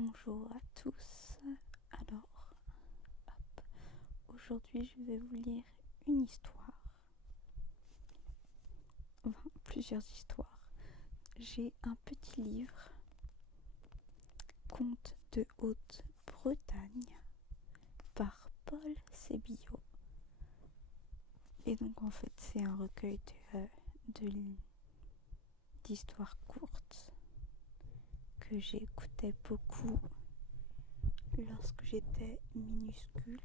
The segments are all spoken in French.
Bonjour à tous. Alors, aujourd'hui je vais vous lire une histoire. Enfin, plusieurs histoires. J'ai un petit livre, Contes de Haute-Bretagne, par Paul Sébillot. Et donc en fait c'est un recueil d'histoires courtes que j'écoutais beaucoup lorsque j'étais minuscule.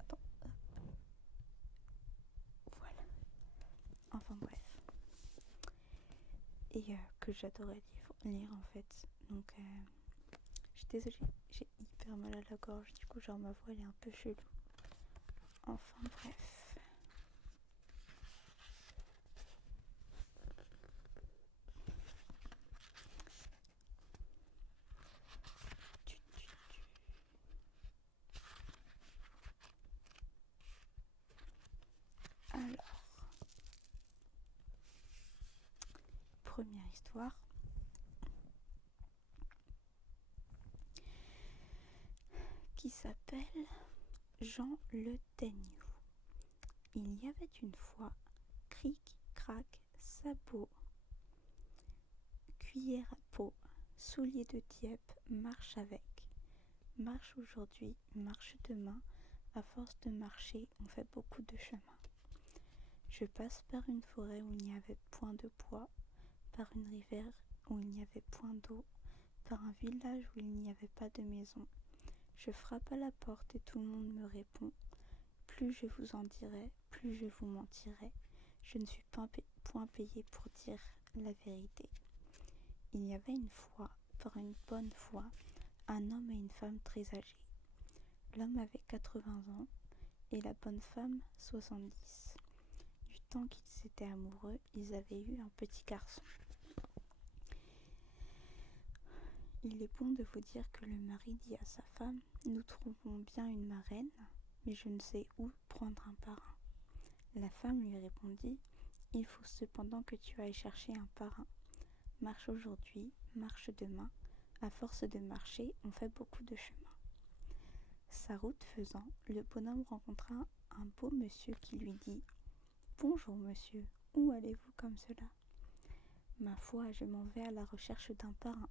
Attends. Voilà. Enfin bref. Et que j'adorais lire en fait. Donc je suis désolée, j'ai hyper mal à la gorge, du coup genre ma voix elle est un peu chelou. Enfin bref. Alors, première histoire. Qui s'appelle Jean le Daigneau. Il y avait une fois cric, crac, sabot, cuillère à peau, soulier de Dieppe, marche avec. Marche aujourd'hui, marche demain, à force de marcher, on fait beaucoup de chemin. Je passe par une forêt où il n'y avait point de bois, par une rivière où il n'y avait point d'eau, par un village où il n'y avait pas de maison. Je frappe à la porte et tout le monde me répond. Plus je vous en dirai, plus je vous mentirai. Je ne suis point payé pour dire la vérité. Il y avait une fois, par une bonne foi, un homme et une femme très âgés. L'homme avait 80 ans et la bonne femme 70. Du temps qu'ils étaient amoureux, ils avaient eu un petit garçon. Il est bon de vous dire que le mari dit à sa femme « Nous trouvons bien une marraine, mais je ne sais où prendre un parrain. » La femme lui répondit « Il faut cependant que tu ailles chercher un parrain. Marche aujourd'hui, marche demain. À force de marcher, on fait beaucoup de chemin. » Sa route faisant, le bonhomme rencontra un beau monsieur qui lui dit « Bonjour monsieur, où allez-vous comme cela ? » « Ma foi, je m'en vais à la recherche d'un parrain.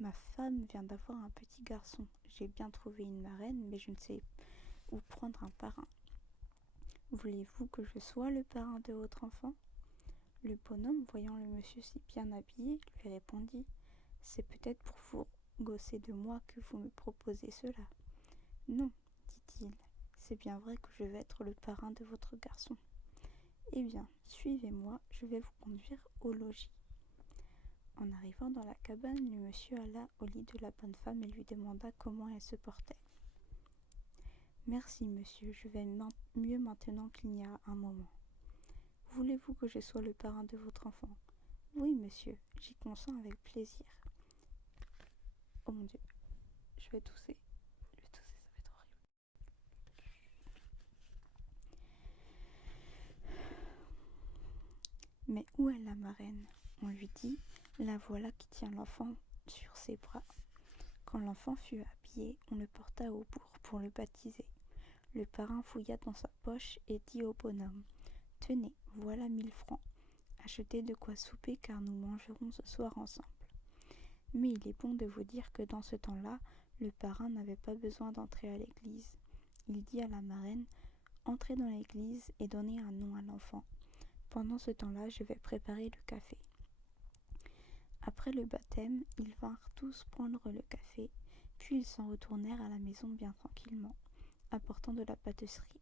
Ma femme vient d'avoir un petit garçon. J'ai bien trouvé une marraine, mais je ne sais où prendre un parrain. Voulez-vous que je sois le parrain de votre enfant ? » Le bonhomme, voyant le monsieur si bien habillé, lui répondit « C'est peut-être pour vous gausser de moi que vous me proposez cela. »« Non, dit-il, c'est bien vrai que je vais être le parrain de votre garçon. Eh bien, suivez-moi, je vais vous conduire au logis. » En arrivant dans la cabane, le monsieur alla au lit de la bonne femme et lui demanda comment elle se portait. « Merci, monsieur, je vais mieux maintenant qu'il n'y a un moment. Voulez-vous que je sois le parrain de votre enfant ? » ?»« Oui, monsieur, j'y consens avec plaisir. » Oh mon Dieu, je vais tousser. Ça va être horrible. Mais où est la marraine ? On lui dit « La voilà qui tient l'enfant sur ses bras. » Quand l'enfant fut habillé, on le porta au bourg pour le baptiser. Le parrain fouilla dans sa poche et dit au bonhomme « Tenez, voilà 1000 francs. Achetez de quoi souper car nous mangerons ce soir ensemble. » Mais il est bon de vous dire que dans ce temps-là, le parrain n'avait pas besoin d'entrer à l'église. Il dit à la marraine « Entrez dans l'église et donnez un nom à l'enfant. Pendant ce temps-là, je vais préparer le café. » Après le baptême, ils vinrent tous prendre le café, puis ils s'en retournèrent à la maison bien tranquillement, apportant de la pâtisserie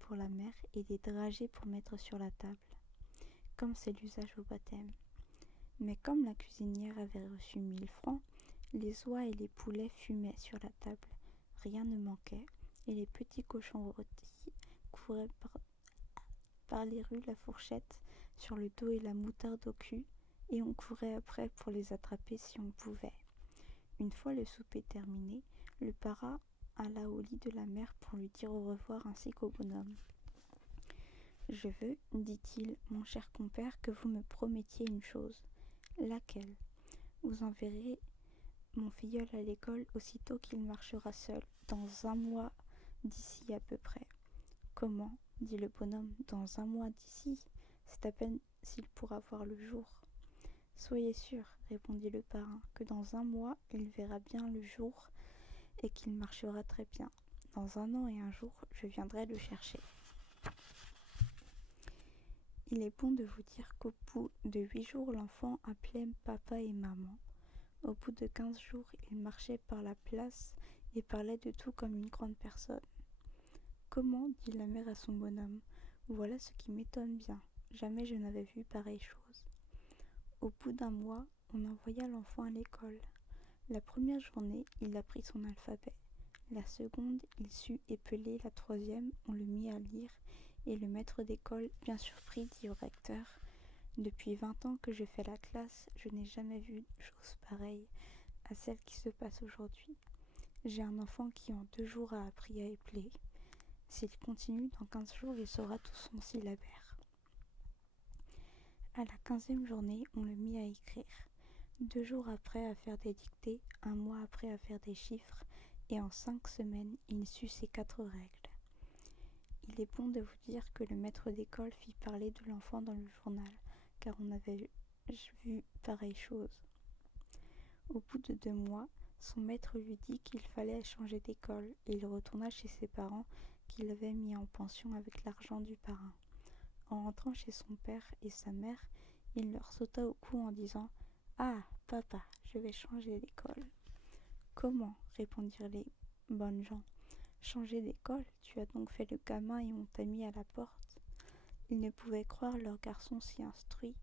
pour la mère et des dragées pour mettre sur la table, comme c'est l'usage au baptême. Mais comme la cuisinière avait reçu 1000 francs, les oies et les poulets fumaient sur la table, rien ne manquait, et les petits cochons rôtis couraient par les rues la fourchette sur le dos et la moutarde au cul, et on courait après pour les attraper si on pouvait. Une fois le souper terminé, le parrain alla au lit de la mère pour lui dire au revoir ainsi qu'au bonhomme. Je veux, dit-il, mon cher compère, que vous me promettiez une chose. Laquelle? Vous enverrez mon filleul à l'école aussitôt qu'il marchera seul, dans 1 mois d'ici à peu près. Comment? Dit le bonhomme. Dans 1 mois d'ici? C'est à peine s'il pourra voir le jour. Soyez sûr, répondit le parrain, que dans 1 mois il verra bien le jour et qu'il marchera très bien. Dans 1 an et 1 jour, je viendrai le chercher. Il est bon de vous dire qu'au bout de 8 jours, l'enfant appelait papa et maman. Au bout de 15 jours, il marchait par la place et parlait de tout comme une grande personne. Comment? Dit la mère à son bonhomme. Voilà ce qui m'étonne bien. Jamais je n'avais vu pareille chose. Au bout d'1 mois, on envoya l'enfant à l'école. La première journée, il apprit son alphabet. La seconde, il sut épeler. La troisième, on le mit à lire. Et le maître d'école, bien surpris, dit au recteur: Depuis 20 ans que je fais la classe, je n'ai jamais vu chose pareille à celle qui se passe aujourd'hui. J'ai un enfant qui en 2 jours a appris à épeler. S'il continue, dans 15 jours, il saura tout son syllabaire. À la 15e journée, on le mit à écrire. 2 jours après à faire des dictées, 1 mois après à faire des chiffres, et en 5 semaines, il sut ses 4 règles. Il est bon de vous dire que le maître d'école fit parler de l'enfant dans le journal, car on avait vu pareille chose. Au bout de 2 mois, son maître lui dit qu'il fallait changer d'école, et il retourna chez ses parents qui l'avaient mis en pension avec l'argent du parrain. En rentrant chez son père et sa mère, il leur sauta au cou en disant: Ah, papa, je vais changer d'école. Comment? Répondirent les bonnes gens. Changer d'école? Tu as donc fait le gamin et on t'a mis à la porte? Ils ne pouvaient croire leur garçon si instruit,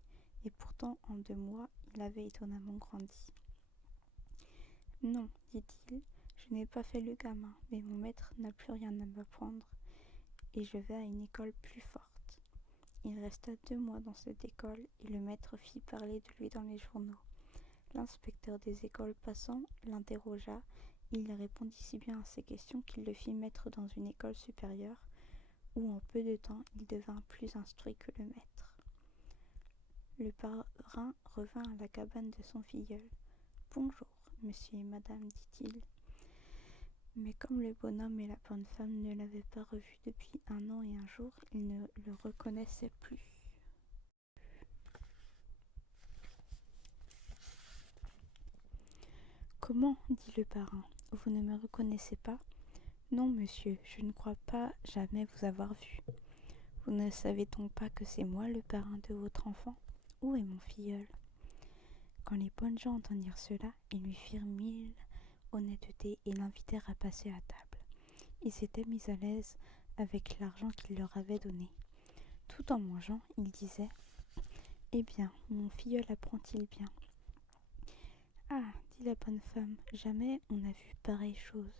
et pourtant en 2 mois, il avait étonnamment grandi. Non, dit-il, je n'ai pas fait le gamin, mais mon maître n'a plus rien à m'apprendre, et je vais à une école plus forte. Il resta 2 mois dans cette école, et le maître fit parler de lui dans les journaux. L'inspecteur des écoles passant l'interrogea, et il répondit si bien à ses questions qu'il le fit mettre dans une école supérieure, où en peu de temps il devint plus instruit que le maître. Le parrain revint à la cabane de son filleul. « Bonjour, monsieur et madame, dit-il. » Mais comme le bonhomme et la bonne femme ne l'avaient pas revu depuis 1 an et 1 jour, ils ne le reconnaissaient plus. « Comment? Dit le parrain. Vous ne me reconnaissez pas? Non, monsieur, je ne crois pas jamais vous avoir vu. Vous ne savez donc pas que c'est moi le parrain de votre enfant? Où est mon filleul? Quand les bonnes gens entendirent cela, ils lui firent 1000 honnêtetés et l'invitèrent à passer à table. Ils s'étaient mis à l'aise avec l'argent qu'il leur avait donné. Tout en mangeant, ils disaient: Eh bien, mon filleul apprend-il bien? Ah, dit la bonne femme, jamais on n'a vu pareille chose.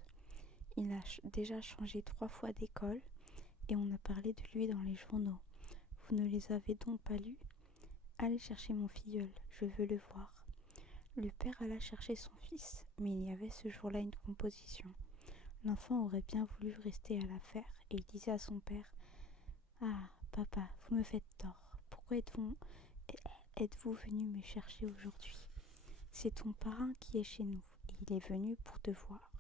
Il a déjà changé 3 fois d'école et on a parlé de lui dans les journaux. Vous ne les avez donc pas lus? Allez chercher mon filleul, je veux le voir. Le père alla chercher son fils, mais il y avait ce jour-là une composition. L'enfant aurait bien voulu rester à la faire, et il disait à son père: Ah, papa, vous me faites tort. Pourquoi êtes-vous venu me chercher aujourd'hui? C'est ton parrain qui est chez nous, et il est venu pour te voir.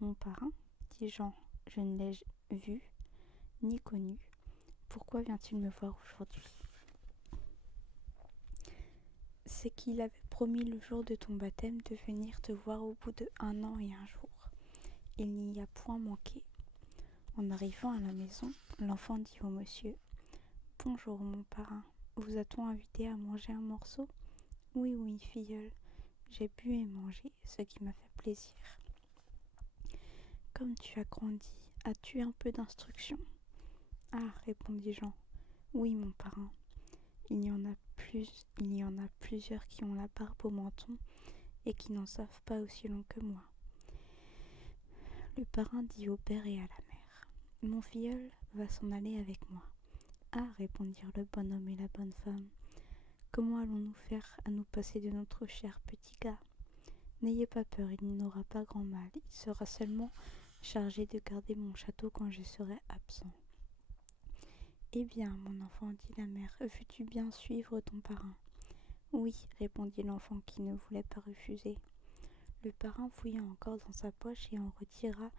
Mon parrain? Dit Jean, je ne l'ai vu, ni connu. Pourquoi vient-il me voir aujourd'hui? C'est qu'il avait promis le jour de ton baptême de venir te voir au bout de 1 an et 1 jour. Il n'y a point manqué. En arrivant à la maison, l'enfant dit au monsieur: Bonjour, mon parrain, vous a-t-on invité à manger un morceau? Oui, oui, filleul, j'ai bu et mangé, ce qui m'a fait plaisir. Comme tu as grandi, as-tu un peu d'instruction? Ah, répondit Jean, oui, mon parrain. Il y en a plusieurs qui ont la barbe au menton et qui n'en savent pas aussi long que moi. Le parrain dit au père et à la mère: Mon filleul va s'en aller avec moi. Ah, répondirent le bonhomme et la bonne femme, comment allons-nous faire à nous passer de notre cher petit gars? N'ayez pas peur, il n'aura pas grand mal, il sera seulement chargé de garder mon château quand je serai absent. Eh bien, mon enfant, dit la mère, veux-tu bien suivre ton parrain ? Oui, répondit l'enfant qui ne voulait pas refuser. Le parrain fouilla encore dans sa poche et en retira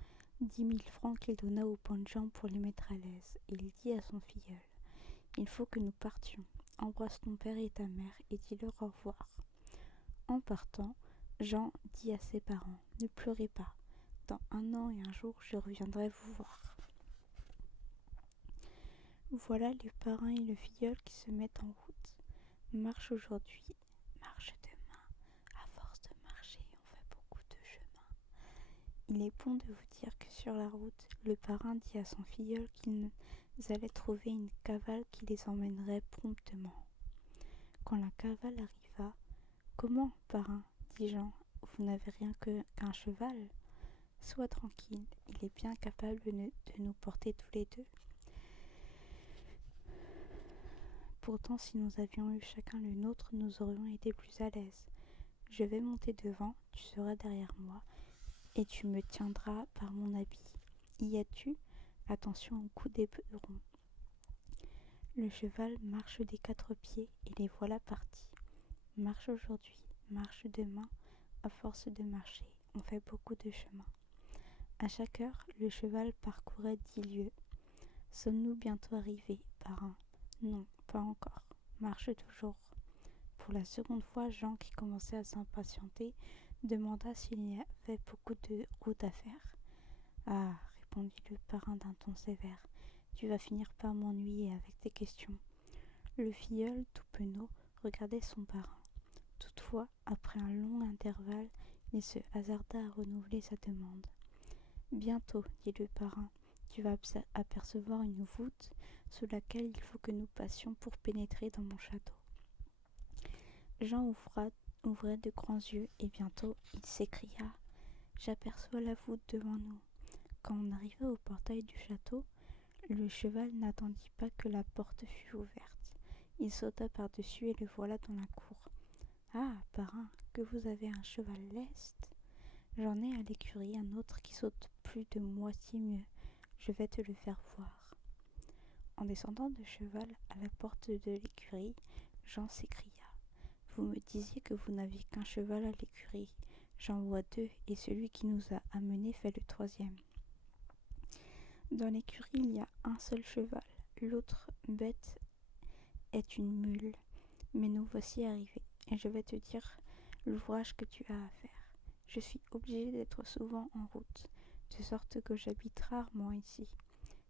10 000 francs qu'il donna au pauvre Jean pour les mettre à l'aise. Il dit à son filleul, « Il faut que nous partions. Embrasse ton père et ta mère et dis-leur au revoir. » En partant, Jean dit à ses parents, « Ne pleurez pas. Dans 1 an et 1 jour, je reviendrai vous voir. » Voilà le parrain et le filleul qui se mettent en route. Marche aujourd'hui, marche demain. À force de marcher, on fait beaucoup de chemin. Il est bon de vous dire que sur la route, le parrain dit à son filleul qu'ils allaient trouver une cavale qui les emmènerait promptement. Quand la cavale arriva, « Comment, parrain ? Dit Jean, vous n'avez rien qu'un cheval ? Sois tranquille, il est bien capable de nous porter tous les deux. Pourtant, si nous avions eu chacun le nôtre, nous aurions été plus à l'aise. Je vais monter devant, tu seras derrière moi, et tu me tiendras par mon habit. Y es-tu ? Attention au coup d'éperon. » Le cheval marche des 4 pieds, et les voilà partis. Marche aujourd'hui, marche demain, à force de marcher, on fait beaucoup de chemin. À chaque heure, le cheval parcourait 10 lieues. Sommes-nous bientôt arrivés, parrain ? Non, pas encore. Marche toujours. Pour la seconde fois, Jean, qui commençait à s'impatienter, demanda s'il y avait beaucoup de route à faire. Ah, répondit le parrain d'un ton sévère, tu vas finir par m'ennuyer avec tes questions. Le filleul, tout penaud, regardait son parrain. Toutefois, après un long intervalle, il se hasarda à renouveler sa demande. Bientôt, dit le parrain, tu vas apercevoir une voûte sous laquelle il faut que nous passions pour pénétrer dans mon château. Jean ouvrait de grands yeux et bientôt il s'écria « J'aperçois la voûte devant nous. » Quand on arriva au portail du château, le cheval n'attendit pas que la porte fût ouverte. Il sauta par-dessus et le voilà dans la cour. « Ah, parrain, que vous avez un cheval leste ! J'en ai à l'écurie un autre qui saute plus de moitié mieux. Je vais te le faire voir. » En descendant de cheval à la porte de l'écurie, Jean s'écria « Vous me disiez que vous n'aviez qu'un cheval à l'écurie. J'en vois 2 et celui qui nous a amenés fait le 3e. Dans l'écurie, il y a un seul cheval. L'autre bête est une mule. Mais nous voici arrivés et je vais te dire l'ouvrage que tu as à faire. Je suis obligé d'être souvent en route, de sorte que j'habite rarement ici.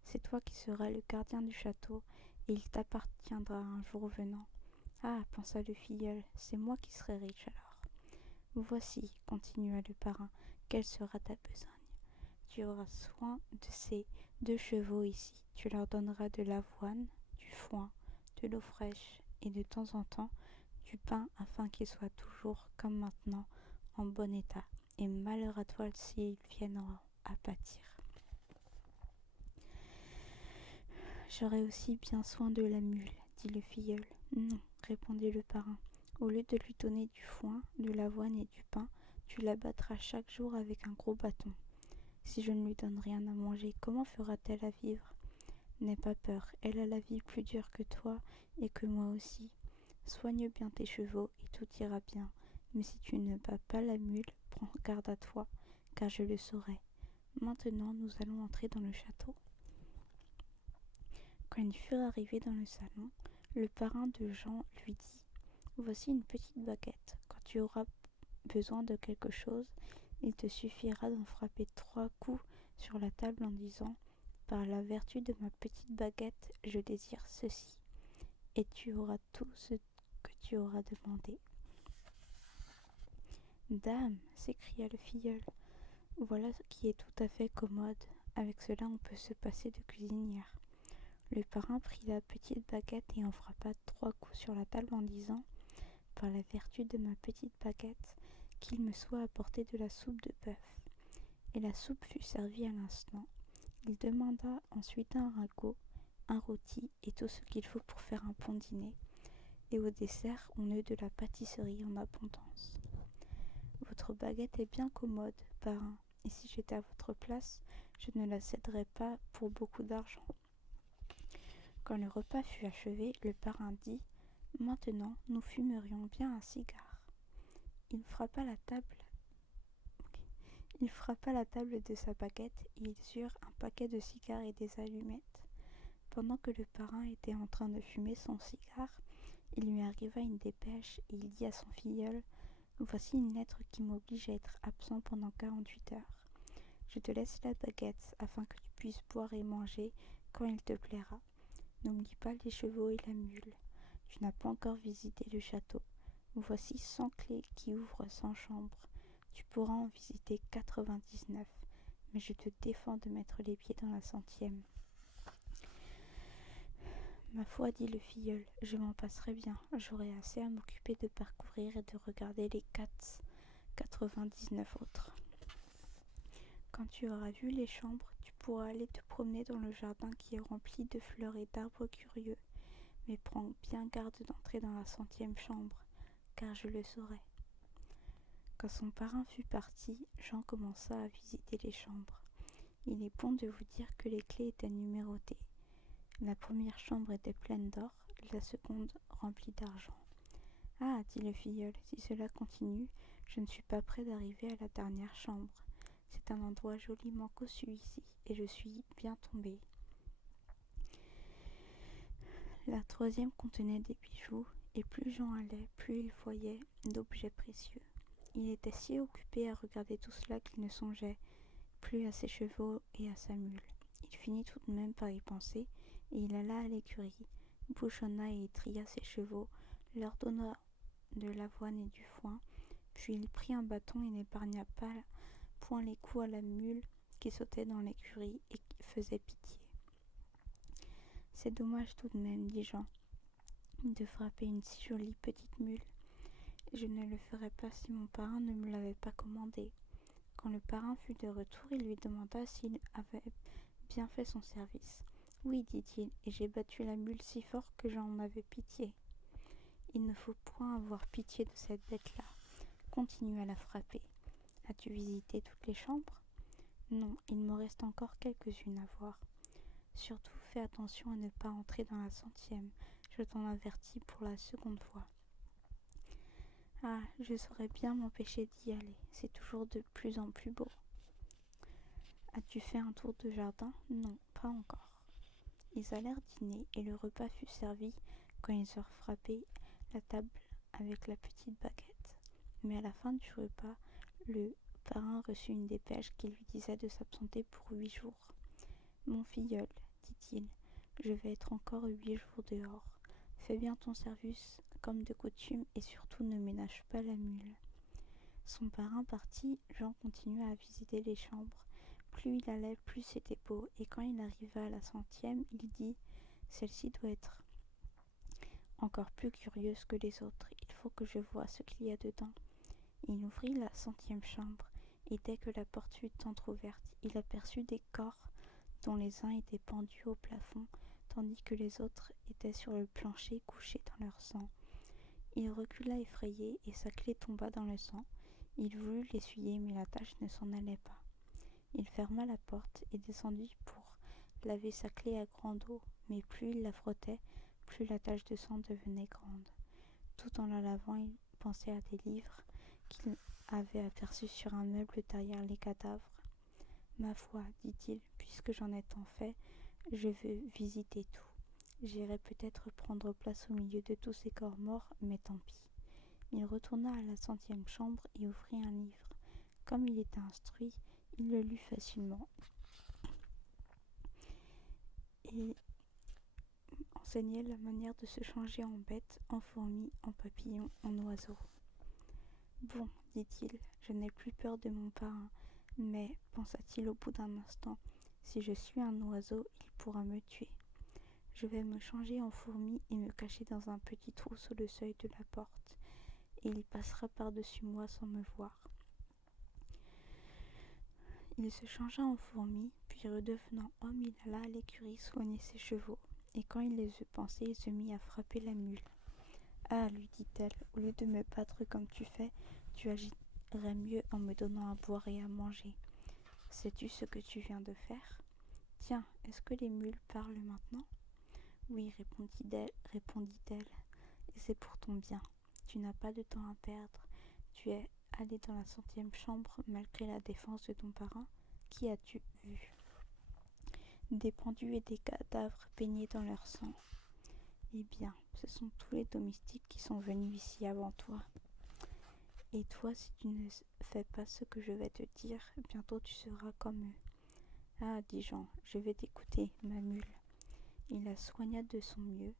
C'est toi qui seras le gardien du château, et il t'appartiendra un jour venant. Ah, pensa le filleul, c'est moi qui serai riche alors. Voici, continua le parrain, quelle sera ta besogne. Tu auras soin de ces 2 chevaux ici. Tu leur donneras de l'avoine, du foin, de l'eau fraîche, et de temps en temps du pain afin qu'ils soient toujours, comme maintenant, en bon état, et malheur à toi s'ils viennent à pâtir. J'aurai aussi bien soin de la mule, dit le filleul. Non, répondit le parrain. Au lieu de lui donner du foin, de l'avoine et du pain, tu la battras chaque jour avec un gros bâton. Si je ne lui donne rien à manger, comment fera-t-elle à vivre ? N'aie pas peur, elle a la vie plus dure que toi et que moi aussi. Soigne bien tes chevaux et tout ira bien. Mais si tu ne bats pas la mule, prends garde à toi, car je le saurai. Maintenant, nous allons entrer dans le château. » Quand ils furent arrivés dans le salon, le parrain de Jean lui dit « Voici une petite baguette. Quand tu auras besoin de quelque chose, il te suffira d'en frapper 3 coups sur la table en disant « Par la vertu de ma petite baguette, je désire ceci. » Et tu auras tout ce que tu auras demandé. « Dame, s'écria le filleul, voilà qui est tout à fait commode. Avec cela, on peut se passer de cuisinière. » Le parrain prit la petite baguette et en frappa 3 coups sur la table en disant « Par la vertu de ma petite baguette, qu'il me soit apporté de la soupe de bœuf. » Et la soupe fut servie à l'instant. Il demanda ensuite un ragoût, un rôti et tout ce qu'il faut pour faire un bon dîner. Et au dessert, on eut de la pâtisserie en abondance. « Votre baguette est bien commode, parrain, et si j'étais à votre place, je ne la céderais pas pour beaucoup d'argent. » Quand le repas fut achevé, le parrain dit : « Maintenant, nous fumerions bien un cigare. » Il frappa la table. Il frappa la table de sa baguette et ils eurent un paquet de cigares et des allumettes. Pendant que le parrain était en train de fumer son cigare, il lui arriva une dépêche et il dit à son filleul : « Voici une lettre qui m'oblige à être absent pendant 48 heures. Je te laisse la baguette afin que tu puisses boire et manger quand il te plaira. N'oublie pas les chevaux et la mule. Tu n'as pas encore visité le château. Voici 100 clés qui ouvrent 100 chambres. Tu pourras en visiter 99, mais je te défends de mettre les pieds dans la 100e. » « Ma foi, dit le filleul, je m'en passerai bien. J'aurai assez à m'occuper de parcourir et de regarder les 99 autres. Quand tu auras vu les chambres, tu pourras aller te promener dans le jardin qui est rempli de fleurs et d'arbres curieux. Mais prends bien garde d'entrer dans la 100e chambre, car je le saurai. » Quand son parrain fut parti, Jean commença à visiter les chambres. Il est bon de vous dire que les clés étaient numérotées. La première chambre était pleine d'or, la seconde remplie d'argent. « Ah, dit le filleul, si cela continue, je ne suis pas près d'arriver à la dernière chambre. C'est un endroit joliment cossu ici, et je suis bien tombé. » La troisième contenait des bijoux, et plus Jean allait, plus il voyait d'objets précieux. Il était si occupé à regarder tout cela qu'il ne songeait plus à ses chevaux et à sa mule. Il finit tout de même par y penser, et il alla à l'écurie, bouchonna et tria ses chevaux, leur donna de l'avoine et du foin, puis il prit un bâton et n'épargna point les coups à la mule qui sautait dans l'écurie et qui faisait pitié. « C'est dommage tout de même, dit Jean, de frapper une si jolie petite mule. Je ne le ferais pas si mon parrain ne me l'avait pas commandé. » Quand le parrain fut de retour, il lui demanda s'il avait bien fait son service. « Oui, dit-il, et j'ai battu la mule si fort que j'en avais pitié. »« Il ne faut point avoir pitié de cette bête-là. Continue à la frapper. As-tu visité toutes les chambres ? » ?»« Non, il me reste encore quelques-unes à voir. Surtout fais attention à ne pas entrer dans la 100e. Je t'en avertis pour la seconde fois. » « Ah, je saurais bien m'empêcher d'y aller. C'est toujours de plus en plus beau. »« As-tu fait un tour de jardin ? » ?»« Non, pas encore. » Ils allèrent dîner et le repas fut servi quand ils eurent frappé la table avec la petite baguette. Mais à la fin du repas, le parrain reçut une dépêche qui lui disait de s'absenter pour 8 jours. « Mon filleul, dit-il, je vais être encore 8 jours dehors. Fais bien ton service comme de coutume et surtout ne ménage pas la mule. » Son parrain parti, Jean continua à visiter les chambres. Plus il allait, plus c'était beau, et quand il arriva à la 100e, il dit : « Celle-ci doit être encore plus curieuse que les autres. Il faut que je voie ce qu'il y a dedans. » Il ouvrit la 100e chambre, et dès que la porte fut entr'ouverte, il aperçut des corps dont les uns étaient pendus au plafond, tandis que les autres étaient sur le plancher couchés dans leur sang. Il recula effrayé, et sa clé tomba dans le sang. Il voulut l'essuyer, mais la tache ne s'en allait pas. Il ferma la porte et descendit pour laver sa clé à grande eau, mais plus il la frottait, plus la tache de sang devenait grande. Tout en la lavant, il pensait à des livres qu'il avait aperçus sur un meuble derrière les cadavres. « Ma foi, dit-il, puisque j'en ai tant fait, je veux visiter tout. J'irai peut-être prendre place au milieu de tous ces corps morts, mais tant pis. » Il retourna à la 100e chambre et ouvrit un livre. Comme il était instruit, il le lut facilement et enseignait la manière de se changer en bête, en fourmi, en papillon, en oiseau. « Bon, dit-il, je n'ai plus peur de mon parrain, mais, pensa-t-il au bout d'un instant, si je suis un oiseau, il pourra me tuer. Je vais me changer en fourmi et me cacher dans un petit trou sous le seuil de la porte, et il passera par-dessus moi sans me voir. » Il se changea en fourmi, puis redevenant homme, il alla à l'écurie soigner ses chevaux, et quand il les eut pansés, il se mit à frapper la mule. « Ah, lui dit-elle, au lieu de me battre comme tu fais, tu agirais mieux en me donnant à boire et à manger. Sais-tu ce que tu viens de faire ? Tiens, est-ce que les mules parlent maintenant ? Oui, répondit-elle, et c'est pour ton bien. Tu n'as pas de temps à perdre. Tu es allé dans la 100e chambre malgré la défense de ton parrain. Qui as-tu vu? Des pendus et des cadavres baignés dans leur sang. Eh bien, ce sont tous les domestiques qui sont venus ici avant toi. Et toi, si tu ne fais pas ce que je vais te dire, bientôt tu seras comme eux. Ah, dit Jean, je vais t'écouter, ma mule. Il la soigna de son mieux,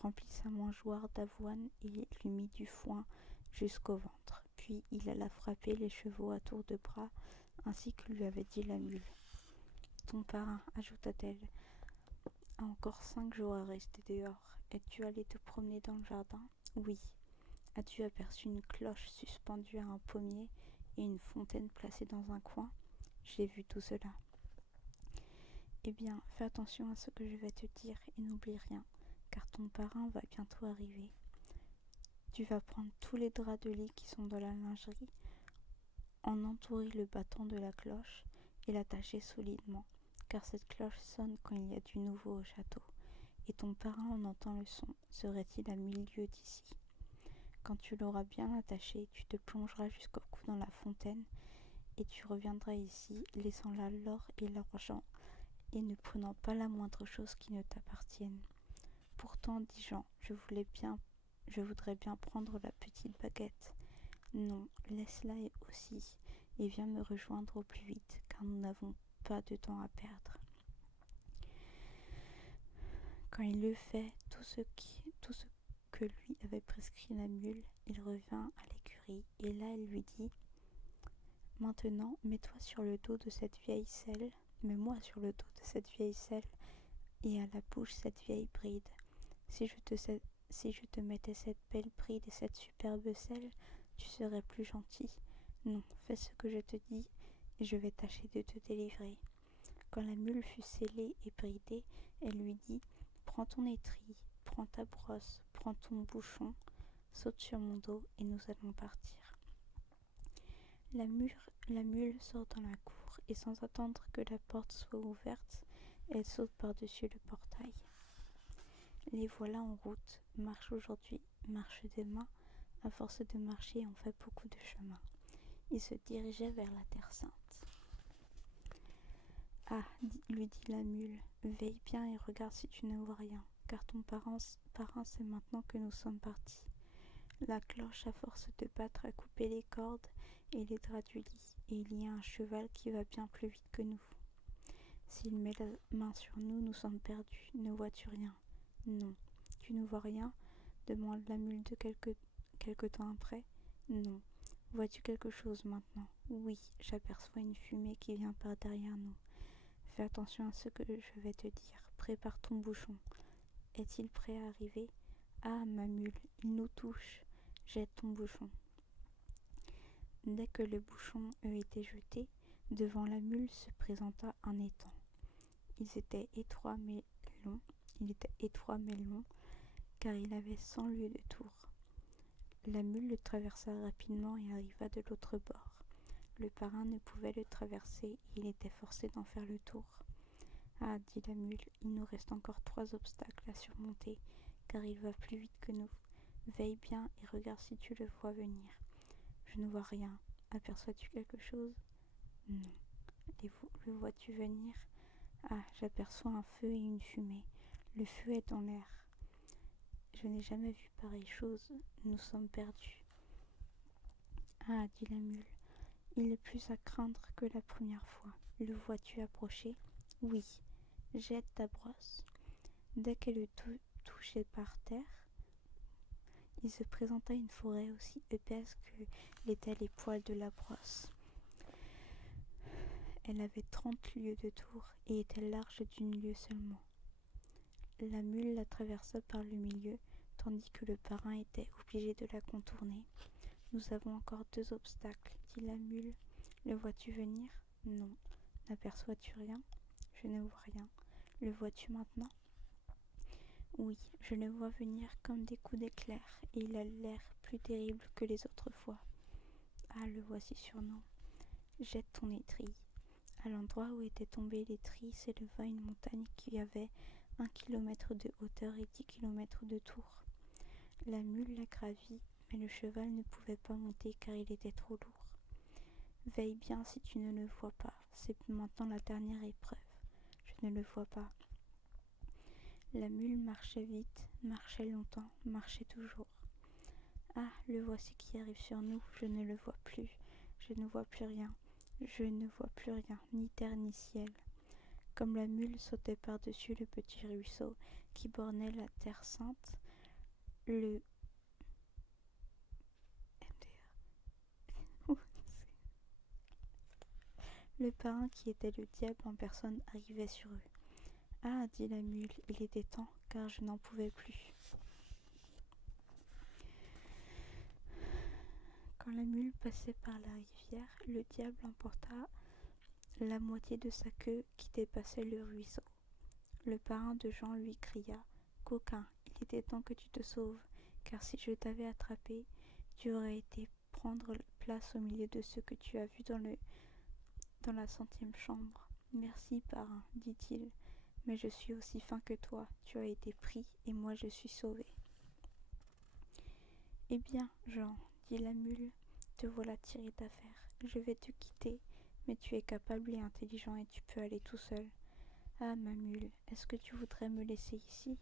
remplit sa mangeoire d'avoine et lui mit du foin jusqu'au ventre. Puis il alla frapper les chevaux à tour de bras, ainsi que lui avait dit la mule. Ton parrain, ajouta-t-elle, a encore 5 jours à rester dehors. Es-tu allé te promener dans le jardin? Oui. As-tu aperçu une cloche suspendue à un pommier et une fontaine placée dans un coin? J'ai vu tout cela. Eh bien, fais attention à ce que je vais te dire et n'oublie rien, car ton parrain va bientôt arriver. Tu vas prendre tous les draps de lit qui sont dans la lingerie, en entourer le bâton de la cloche et l'attacher solidement, car cette cloche sonne quand il y a du nouveau au château, et ton parrain en entend le son, serait-il à 1000 lieues d'ici. Quand tu l'auras bien attaché, tu te plongeras jusqu'au cou dans la fontaine, et tu reviendras ici, laissant là l'or et l'argent, et ne prenant pas la moindre chose qui ne t'appartienne. Pourtant, dit Jean, je voudrais bien prendre la petite baguette. Non, laisse-la aussi, et viens me rejoindre au plus vite, car nous n'avons pas de temps à perdre. Quand il eut fait tout ce que lui avait prescrit la mule, il revint à l'écurie, et là elle lui dit « Maintenant, mets-toi sur le dos de cette vieille selle, mets-moi sur le dos de cette vieille selle, et à la bouche cette vieille bride. Si je te mettais cette belle bride et cette superbe selle, tu serais plus gentil. Non, fais ce que je te dis, et je vais tâcher de te délivrer. » Quand la mule fut sellée et bridée, elle lui dit « Prends ton étrie, prends ta brosse, prends ton bouchon, saute sur mon dos et nous allons partir. » La mule sort dans la cour et sans attendre que la porte soit ouverte, elle saute par-dessus le portail. Les voilà en route, marche aujourd'hui, marche demain, à force de marcher on fait beaucoup de chemin. Ils se dirigeaient vers la Terre Sainte. Ah, lui dit la mule, veille bien et regarde si tu ne vois rien, car ton parrain sait maintenant que nous sommes partis. La cloche, à force de battre, a coupé les cordes et les draps du lit, et il y a un cheval qui va bien plus vite que nous. S'il met la main sur nous, nous sommes perdus. Ne vois-tu rien? Non. Tu ne vois rien? Demande la mule de quelque temps après. Non. Vois-tu quelque chose maintenant? Oui, j'aperçois une fumée qui vient par derrière nous. Fais attention à ce que je vais te dire. Prépare ton bouchon. Est-il prêt à arriver? Ah, ma mule, il nous touche. Jette ton bouchon. Dès que le bouchon eut été jeté, devant la mule se présenta un étang. Il était étroit mais long, car il avait 100 lieues de tour. La mule le traversa rapidement et arriva de l'autre bord. Le parrain ne pouvait le traverser et il était forcé d'en faire le tour. Ah, dit la mule, il nous reste encore 3 obstacles à surmonter, car il va plus vite que nous. Veille bien et regarde si tu le vois venir. Je ne vois rien. Aperçois-tu quelque chose? Non. Le vois-tu venir? Ah, j'aperçois un feu et une fumée. Le feu est dans l'air. Je n'ai jamais vu pareille chose. Nous sommes perdus. Ah, dit la mule, il est plus à craindre que la première fois. Le vois-tu approcher? Oui. Jette ta brosse. Dès qu'elle eut touché par terre, il se présenta une forêt aussi épaisse que l'étaient les poils de la brosse. Elle avait 30 lieues de tour et était large d'une lieue seulement. La mule la traversa par le milieu, tandis que le parrain était obligé de la contourner. Nous avons encore 2 obstacles, dit la mule. Le vois-tu venir? Non. N'aperçois-tu rien? Je ne vois rien. Le vois-tu maintenant? Oui, je le vois venir comme des coups d'éclair, et il a l'air plus terrible que les autres fois. Ah, le voici sur nous. Jette ton étrie. À l'endroit où était tombée l'étrie s'éleva une montagne qui avait 1 kilomètre de hauteur et 10 kilomètres de tour. La mule la gravit, mais le cheval ne pouvait pas monter car il était trop lourd. Veille bien si tu ne le vois pas, c'est maintenant la dernière épreuve. Je ne le vois pas. La mule marchait vite, marchait longtemps, marchait toujours. Ah, le voici qui arrive sur nous, je ne le vois plus, je ne vois plus rien, je ne vois plus rien, ni terre ni ciel. Comme la mule sautait par-dessus le petit ruisseau qui bornait la terre sainte, le parrain qui était le diable en personne arrivait sur eux. Ah, dit la mule, il était temps, car je n'en pouvais plus. Quand la mule passait par la rivière, le diable emporta la moitié de sa queue qui dépassait le ruisseau. Le parrain de Jean lui cria « Coquin, il était temps que tu te sauves, car si je t'avais attrapé, tu aurais été prendre place au milieu de ceux que tu as vus dans la 100e chambre. Merci, parrain, dit-il, mais je suis aussi fin que toi, tu as été pris et moi je suis sauvé. Eh bien, Jean, dit la mule, te voilà tiré d'affaire. Je vais te quitter, mais tu es capable et intelligent et tu peux aller tout seul. Ah, ma mule, est-ce que tu voudrais me laisser ici ?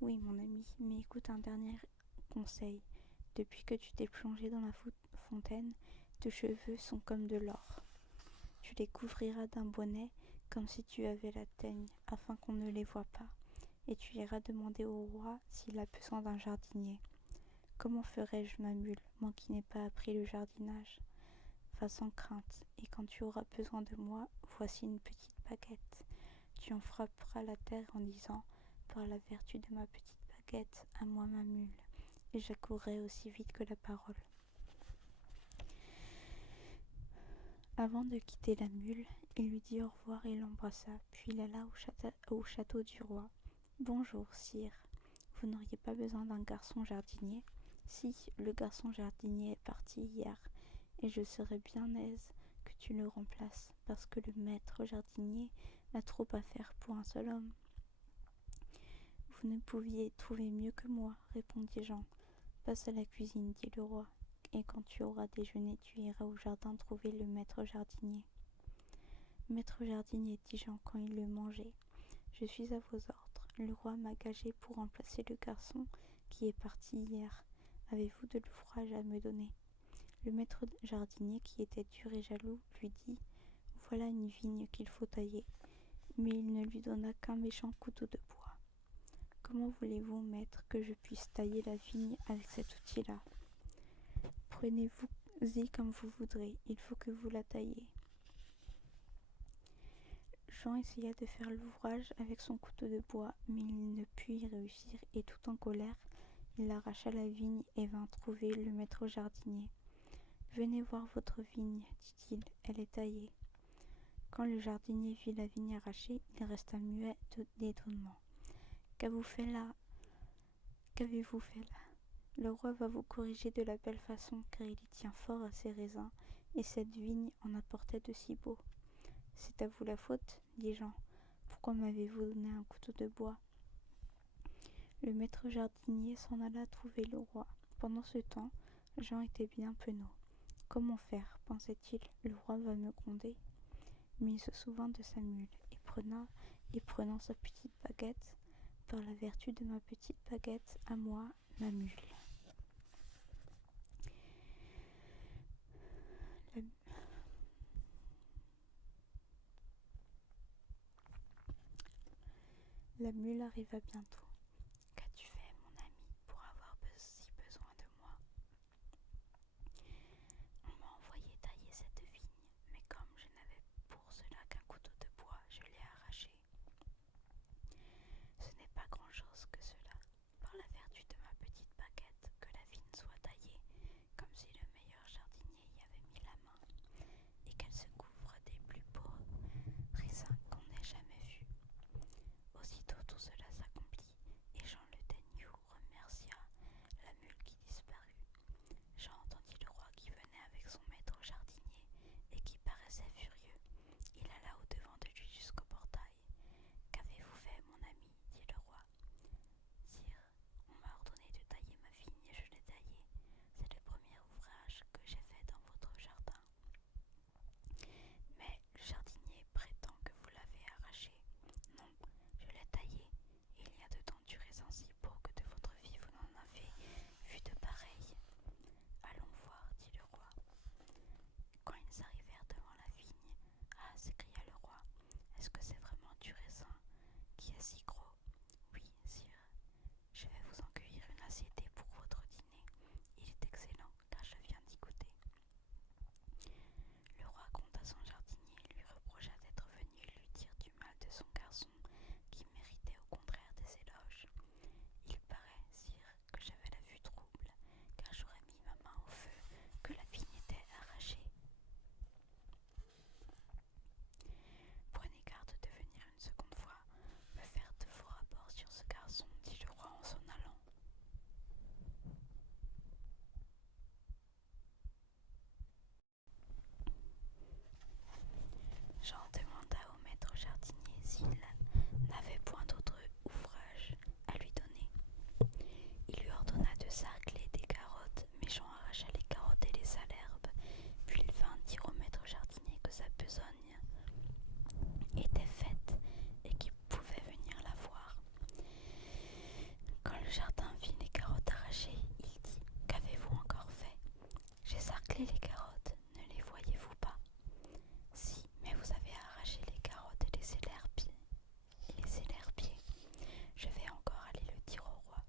Oui, mon ami, mais écoute un dernier conseil. Depuis que tu t'es plongé dans la fontaine, tes cheveux sont comme de l'or. Tu les couvriras d'un bonnet comme si tu avais la teigne, afin qu'on ne les voie pas, et tu iras demander au roi s'il a besoin d'un jardinier. Comment ferais-je, ma mule, moi qui n'ai pas appris le jardinage ? Va sans crainte, et quand tu auras besoin de moi, voici une petite baguette. Tu en frapperas la terre en disant « Par la vertu de ma petite baguette, à moi ma mule », et j'accourrai aussi vite que la parole. Avant de quitter la mule, il lui dit au revoir et l'embrassa, puis il alla au château du roi. « Bonjour, sire, vous n'auriez pas besoin d'un garçon jardinier ? Si, le garçon jardinier est parti hier, et je serais bien aise que tu le remplaces, parce que le maître jardinier a trop à faire pour un seul homme. » « Vous ne pouviez trouver mieux que moi, répondit Jean. Passe à la cuisine, dit le roi, et quand tu auras déjeuné, tu iras au jardin trouver le maître jardinier. Maître jardinier, dit Jean quand il eut mangé, je suis à vos ordres. Le roi m'a gagé pour remplacer le garçon qui est parti hier. Avez-vous de l'ouvrage à me donner ? Le maître jardinier, qui était dur et jaloux, lui dit « Voilà une vigne qu'il faut tailler. » Mais il ne lui donna qu'un méchant couteau de bois. « Comment voulez-vous, maître, que je puisse tailler la vigne avec cet outil-là ? » « Prenez-vous-y comme vous voudrez, il faut que vous la tailliez. » Jean essaya de faire l'ouvrage avec son couteau de bois, mais il ne put y réussir, et tout en colère, il arracha la vigne et vint trouver le maître jardinier. « Venez voir votre vigne, dit-il, elle est taillée. » Quand le jardinier vit la vigne arrachée, il resta muet d'étonnement. « Qu'avez-vous fait là ? Le roi va vous corriger de la belle façon, car il y tient fort à ses raisins, et cette vigne en apportait de si beaux. »« C'est à vous la faute, dit Jean. Pourquoi m'avez-vous donné un couteau de bois ? » Le maître jardinier s'en alla trouver le roi. Pendant ce temps, Jean était bien penaud. Comment faire, pensait-il, le roi va me gronder. Mais il se souvint de sa mule, et prenant sa petite baguette, par la vertu de ma petite baguette, à moi, ma mule. La mule arriva bientôt. « Qu'as-tu fait, mon ami, pour avoir si besoin de moi ? » ?»« On m'a envoyé tailler cette vigne, mais comme je n'avais pour cela qu'un couteau de bois, je l'ai arraché. Ce n'est pas grand-chose que cela, par la vertu de ma petite baguette, que la vigne soit taillée, comme si le meilleur jardinier y avait mis la main, et qu'elle se couvre des plus beaux raisins qu'on ait jamais vus. Aussitôt tout cela s'accomplit, sarcler les carottes, ne les voyez-vous pas? Si, mais vous avez arraché les carottes et laissé l'herbier. Je vais encore aller le dire au roi.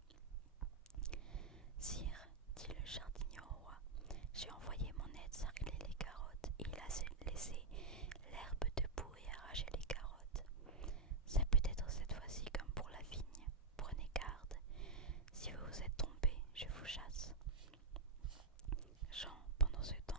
Sire, dit le jardinier au roi, j'ai envoyé mon aide sarcler les carottes et il a laissé l'herbe debout et arraché les carottes. C'est peut-être cette fois-ci comme pour la vigne. Prenez garde. Si vous vous êtes trompé, je vous chasse. Jean, pendant ce temps,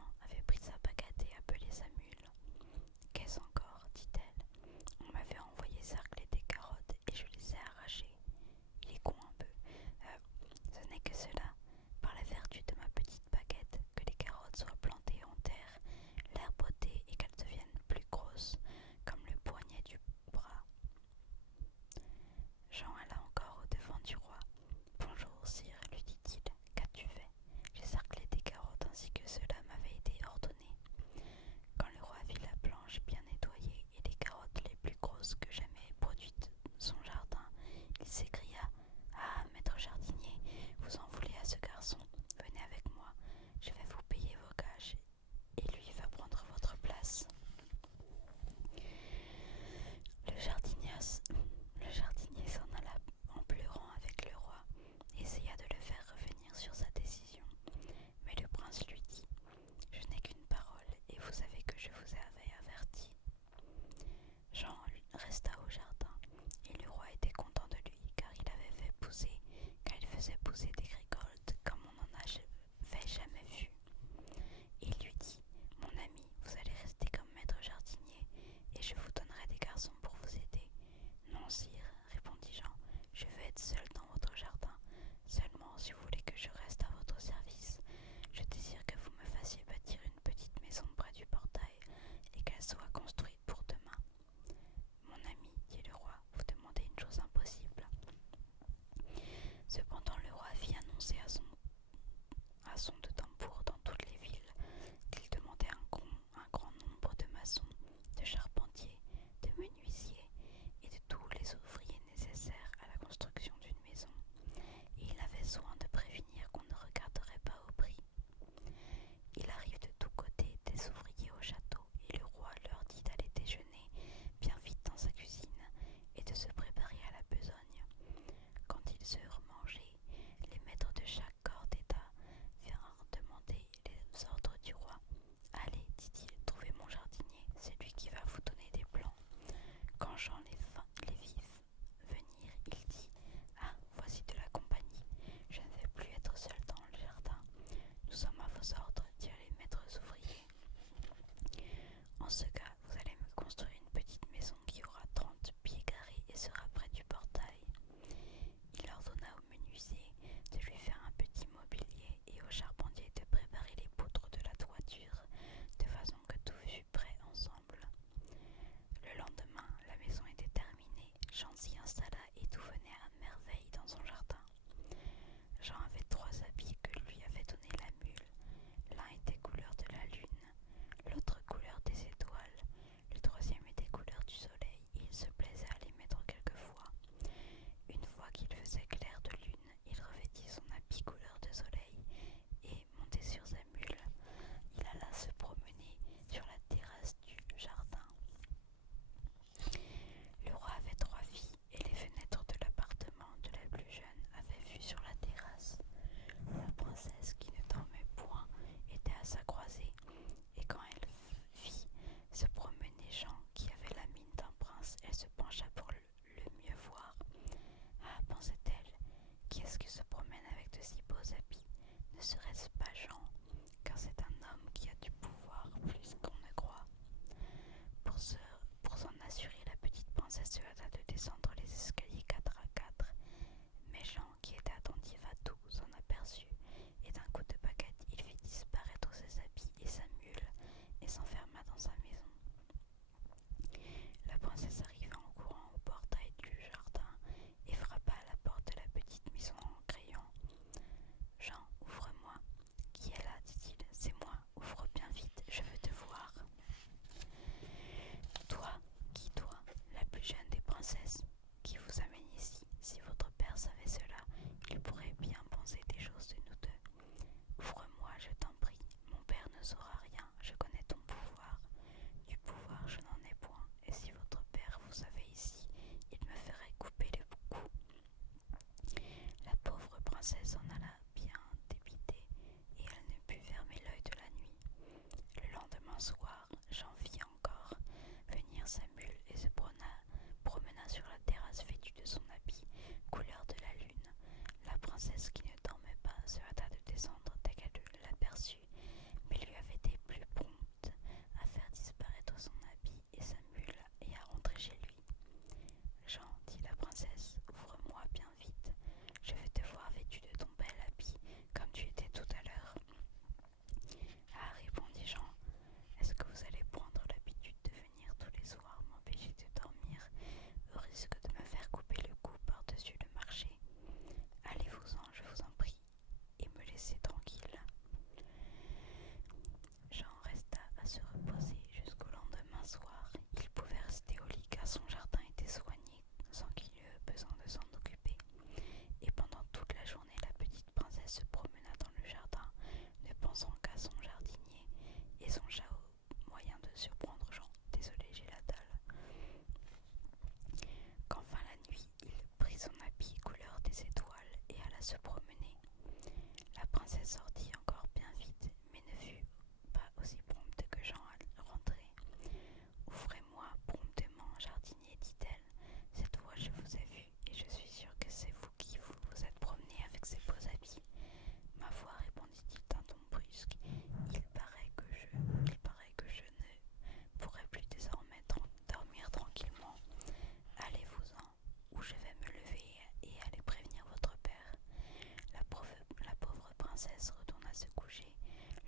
princesse retourna se coucher,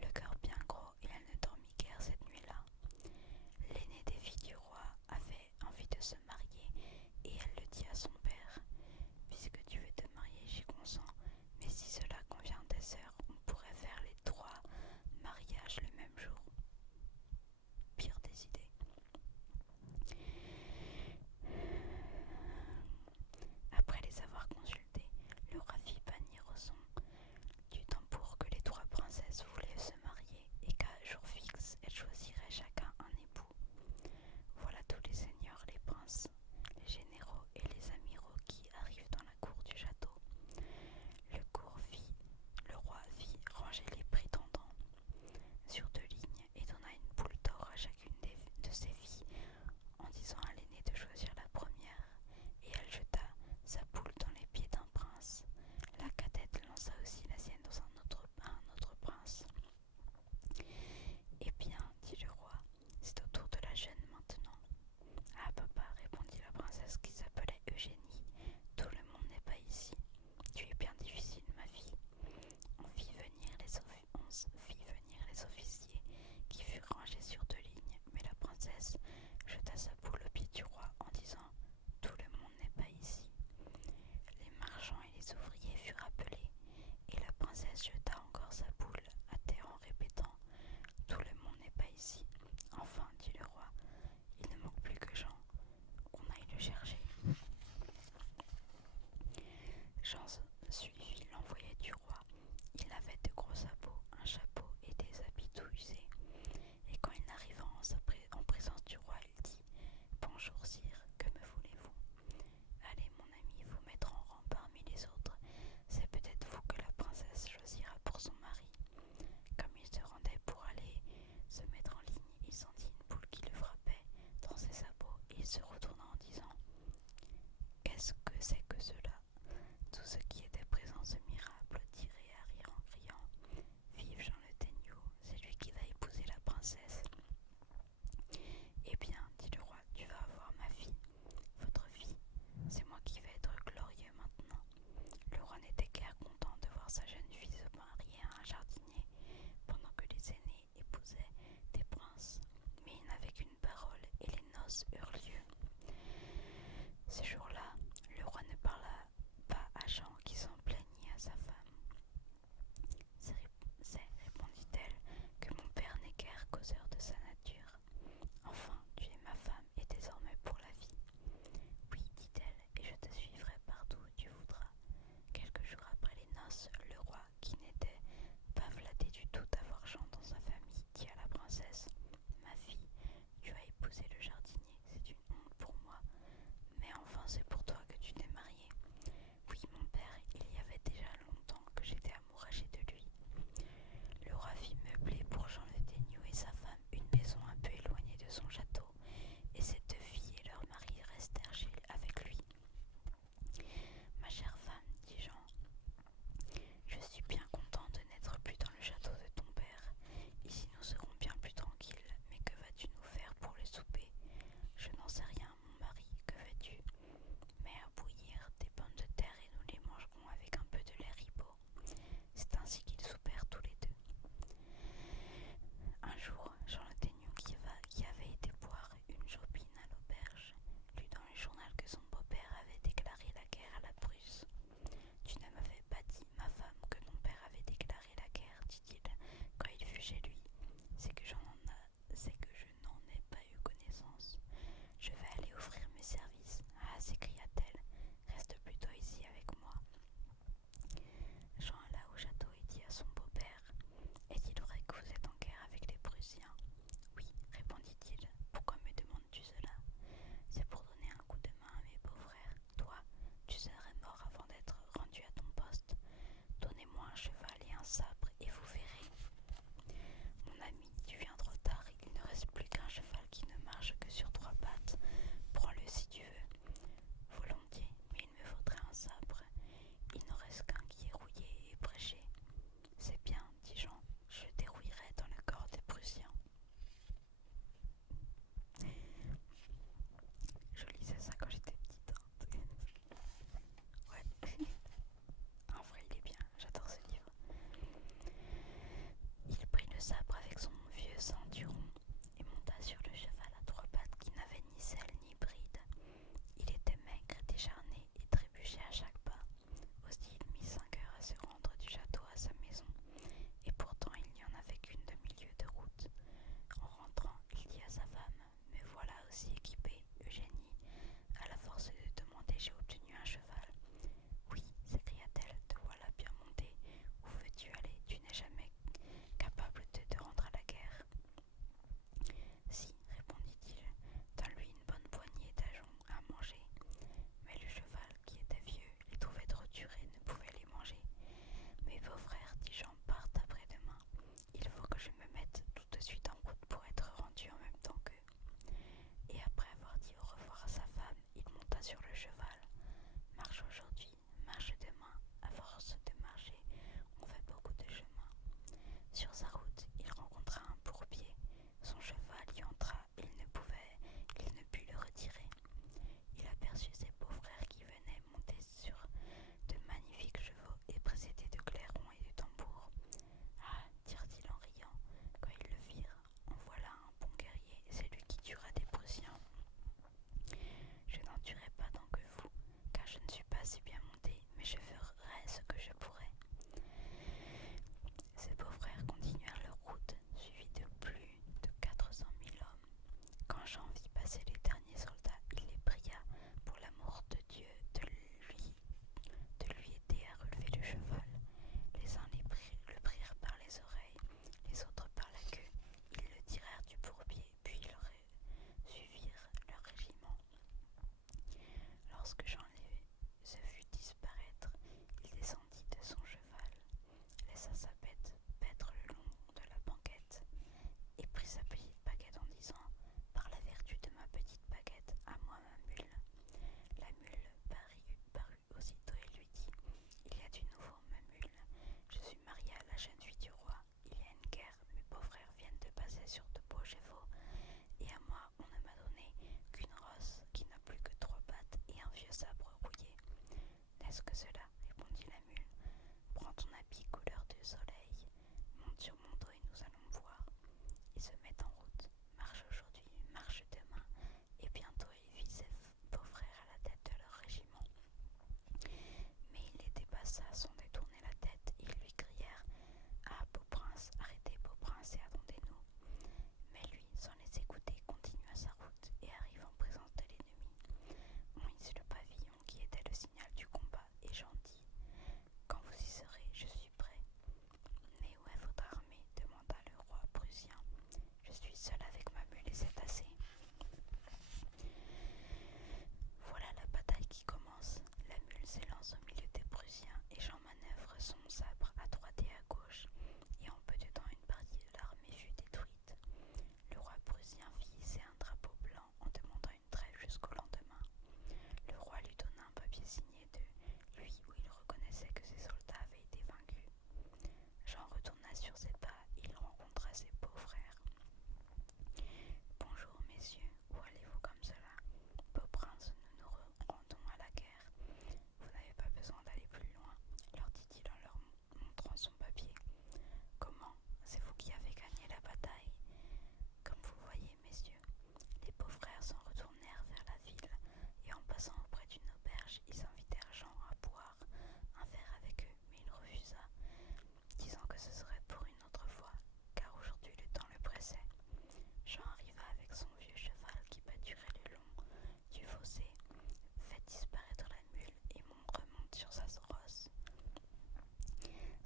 le cœur bien gros, et elle ne dormit guère cette nuit-là. L'aînée des filles du roi avait envie de se marier, et elle le dit à son père. Puisque tu veux te marier, j'y consens, mais si cela convient à tes sœurs, on pourrait faire les 3 mariages le même jour. Pire des idées. Après les avoir consultés, le roi fit bannir au son du tambour que les 3 princesses voulaient se marier et qu'à jour fixe, elles choisiraient chacun un époux. Voilà tous les seigneurs, les princes, les généraux et les amiraux qui arrivent dans la cour du château. Le roi fit ranger les prétendants sur 2 lignes et donna une boule d'or à chacune de ses filles en disant à l'aînée de choisir la première, et elle jeta sa boule dans les pieds d'un prince. La cadette lança aussi la sienne dans un autre prince. Eh bien, dit le roi, c'est au tour de la jeune maintenant. Ah papa, répondit la princesse qui s'appelait Eugénie, tout le monde n'est pas ici. Tu es bien difficile, ma fille. On fit venir les officiers qui furent rangés sur 2 lignes, mais la princesse jeta sa boule au pied du roi en disant « Tout le monde n'est pas ici ». Les marchands et les ouvriers furent appelés, et la princesse jeta encore sa boule à terre en répétant « Tout le monde n'est pas ici ». Enfin, dit le roi, il ne manque plus que Jean, qu'on aille le chercher. Jean suivit l'envoyé du roi. Il avait de gros sabots, un chapeau et des habits tout usés. Et quand il arriva en présence du roi, il dit « Bonjour sire, que me voulez-vous ? Allez mon ami, vous mettre en rang parmi les autres. C'est peut-être vous que la princesse choisira pour son mari. » Comme il se rendait pour aller se mettre en ligne, il sentit une boule qui le frappait dans ses sabots et il se retourna en disant « Qu'est-ce que c'est que cela ?» Tous ceux qui étaient présents se mirent à applaudir et à rire en criant « Vive Jean le Téniau, c'est lui qui va épouser la princesse. » Eh bien, dit le roi, tu vas avoir ma fille, votre fille. C'est moi qui vais être glorieux maintenant. Le roi n'était guère content de voir sa jeune fille se marier à un jardinier pendant que les aînés épousaient des princes. Mais il n'avait qu'une parole et les noces eurent lieu. Ce jour-là, le roi ne parla pas à Jean qui s'en plaignit à sa femme. C'est, répondit-elle, que mon père n'est guère causeur de sa nature. Enfin, tu es ma femme et désormais pour la vie. Oui, dit-elle, et je te suivrai partout où tu voudras. Quelques jours après les noces, le roi, qui n'était pas flatté du tout d'avoir Jean dans sa famille, dit à la princesse « Ma fille, tu as épousé le jardinier, c'est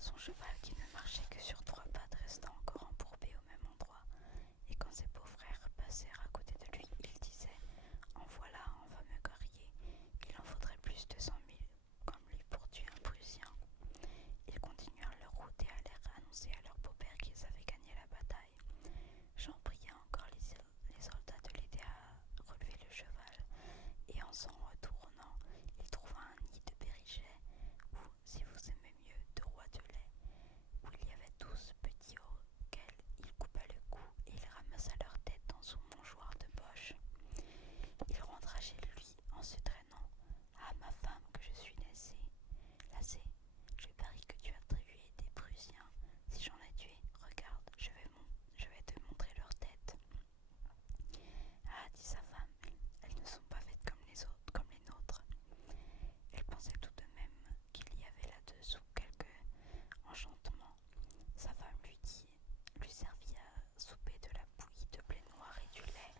Son cheval, qui ne marchait que sur 3 pattes, resta encore embourbé au même endroit, et quand ses beaux frères passèrent à côté de lui, il disait: En voilà un fameux guerrier, il en faudrait plus de 100 000 comme lui pour tuer un Prussien. Ils continuèrent leur route et allèrent annoncer à leur beau-père qu'ils avaient gagné la bataille. Jean pria encore les soldats de l'aider à relever le cheval, et en s'en retournant, il trouva un nid de bergers, ou, si vous aimez mieux, de rois de lait, où il y avait 12 petits auxquels il coupa le cou et il ramassa leur tête dans son mangeoire de poche. Il rentra chez lui en se traînant. Ah, ma femme, que je suis lassé, je parie que tu as tué des Prussiens. Si j'en ai tué, regarde, je vais te montrer leur tête. Ah, dit sa femme, elles ne sont pas faites comme les autres, comme les nôtres. Elle pensait tout de même qu'il y avait là-dessous quelque enchantement. Sa femme lui servit à souper de la bouillie de blé noir et du lait,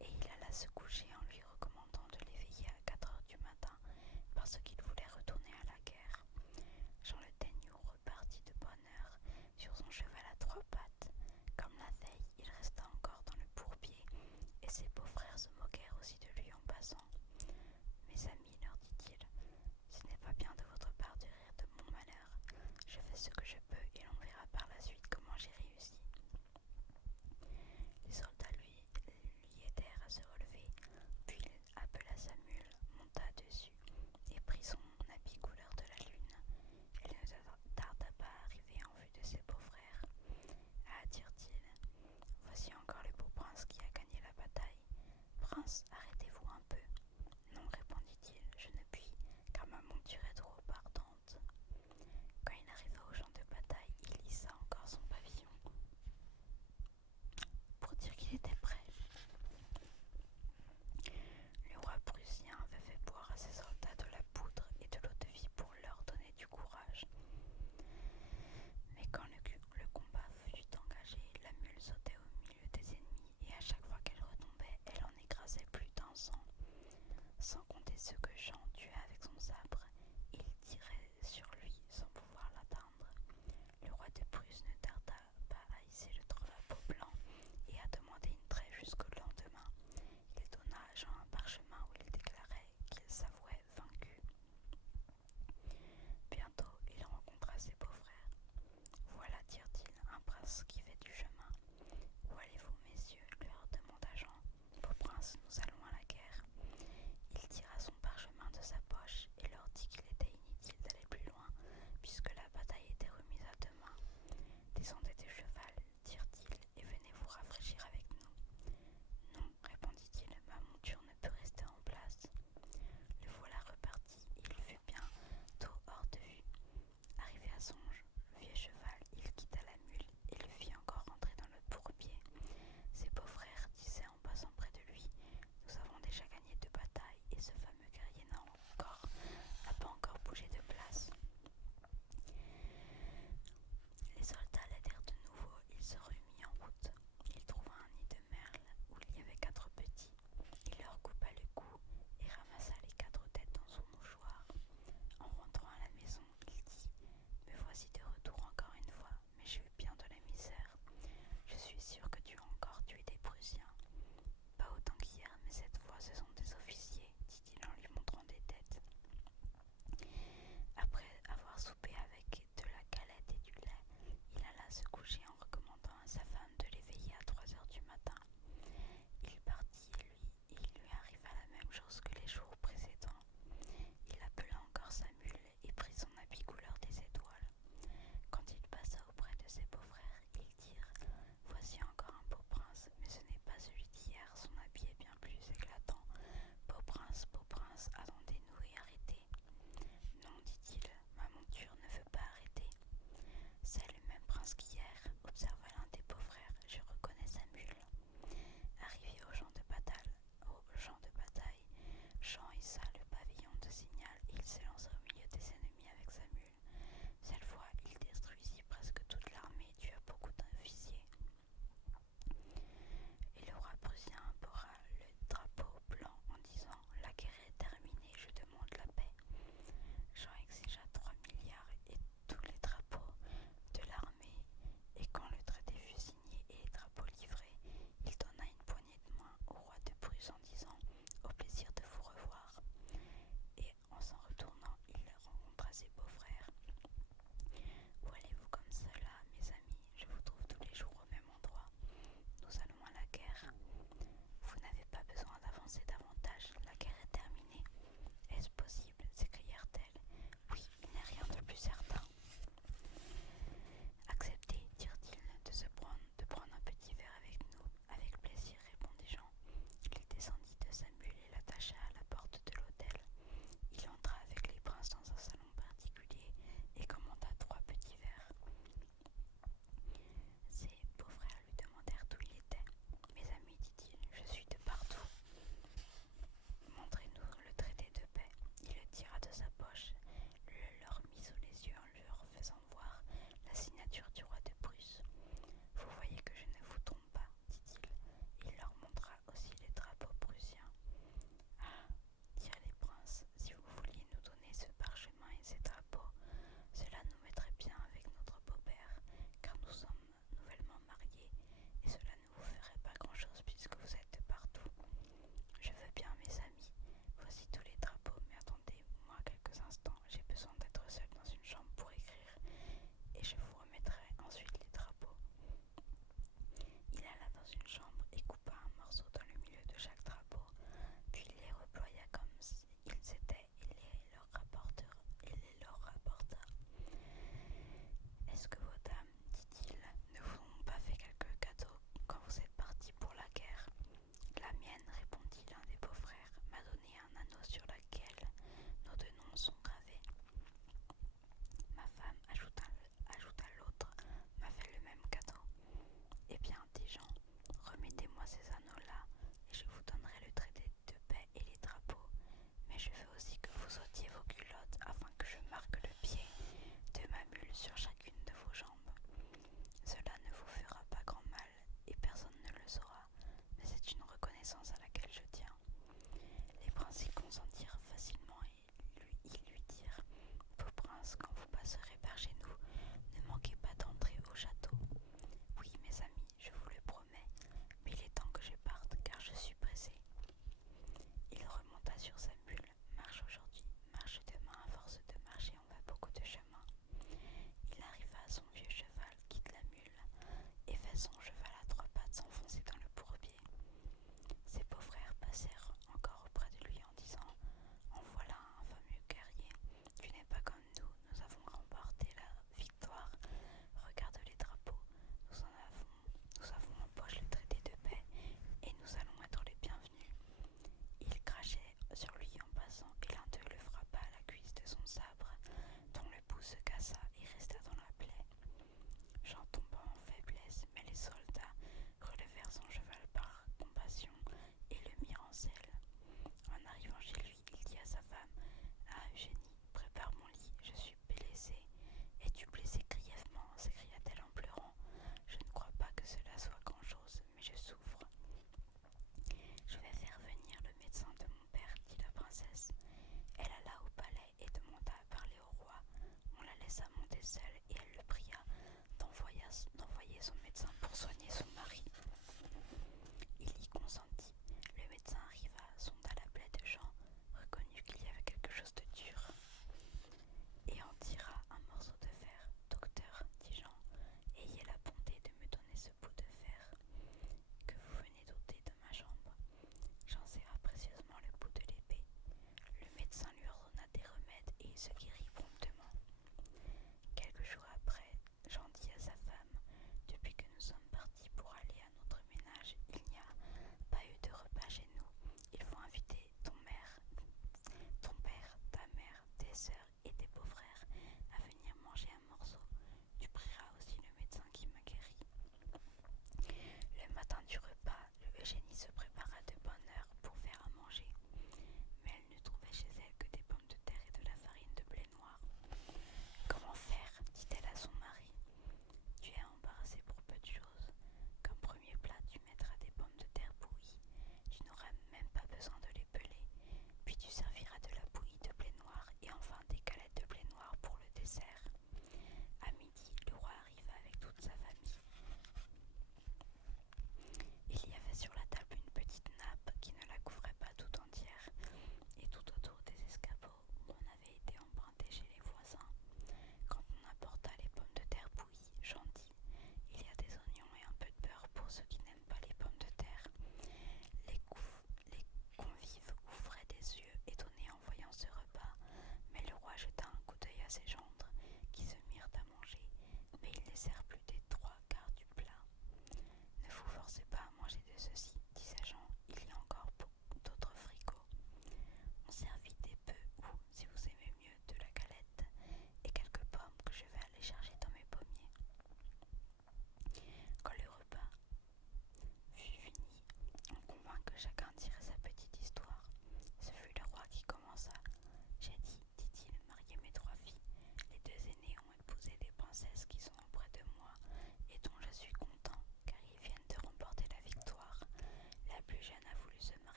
et il alla se coucher en lui recommandant de l'éveiller à 4 heures du matin parce qu'il voulait retourner à la guerre. Jean le Daigneau repartit de bonne heure sur son cheval à 3 pattes. Comme la veille, il resta encore dans le bourbier, et ses beaux-frères se moquèrent aussi de lui en passant. Mes amis, leur dit-il, ce n'est pas bien de votre part de rire de mon malheur. Je fais ce que je peux et l'on verra par la suite comment j'ai réussi. Les soldats lui aidèrent à se relever, puis il appela sa mule, monta dessus et prit son habit couleur de la lune. Elle ne tarda pas à arriver en vue de ses beaux-frères. Ah, dirent-ils, voici encore le beau prince qui a gagné la bataille. Prince, arrêtez-vous un peu. Non, répondit-il, je ne puis, car ma monture est trop ardente. Quand il arriva au champ de bataille, il hissa encore son pavillon pour dire qu'il était prêt. Le roi prussien avait fait boire à ses soldats de la poudre et de l'eau-de-vie pour leur donner du courage. Mais quand le combat fut engagé, la mule sautait au milieu des ennemis, et à chaque fois qu'elle retombait, elle en écrasait plus d'un cent. Sans compter ceux que Jean tua avec son sabre, il tirait sur lui sans pouvoir l'atteindre. Le roi de Prusse ne tarda pas à hisser le drapeau blanc et à demander une trêve jusqu'au lendemain. Il donna à Jean un parchemin où il déclarait qu'il s'avouait vaincu. Bientôt, il rencontra ses beaux-frères. Voilà, dirent-ils, un prince qui fait du chemin. Où allez-vous, messieurs? Leur demanda Jean. Beau prince, nous allons à la guerre. Il tira son parchemin de sa poche et leur dit qu'il était inutile d'aller plus loin, puisque la bataille était remise à demain. Descendez du cheval, dirent-ils, et venez vous rafraîchir avec nous. Non, répondit-il, ma monture ne peut rester en place. Le voilà reparti, il fut bientôt hors de vue. Arrivé à son vieux cheval, il quitta la mule et le fit encore entrer dans le bourbier. Ses beaux-frères disaient en passant près de lui: Nous sur chaque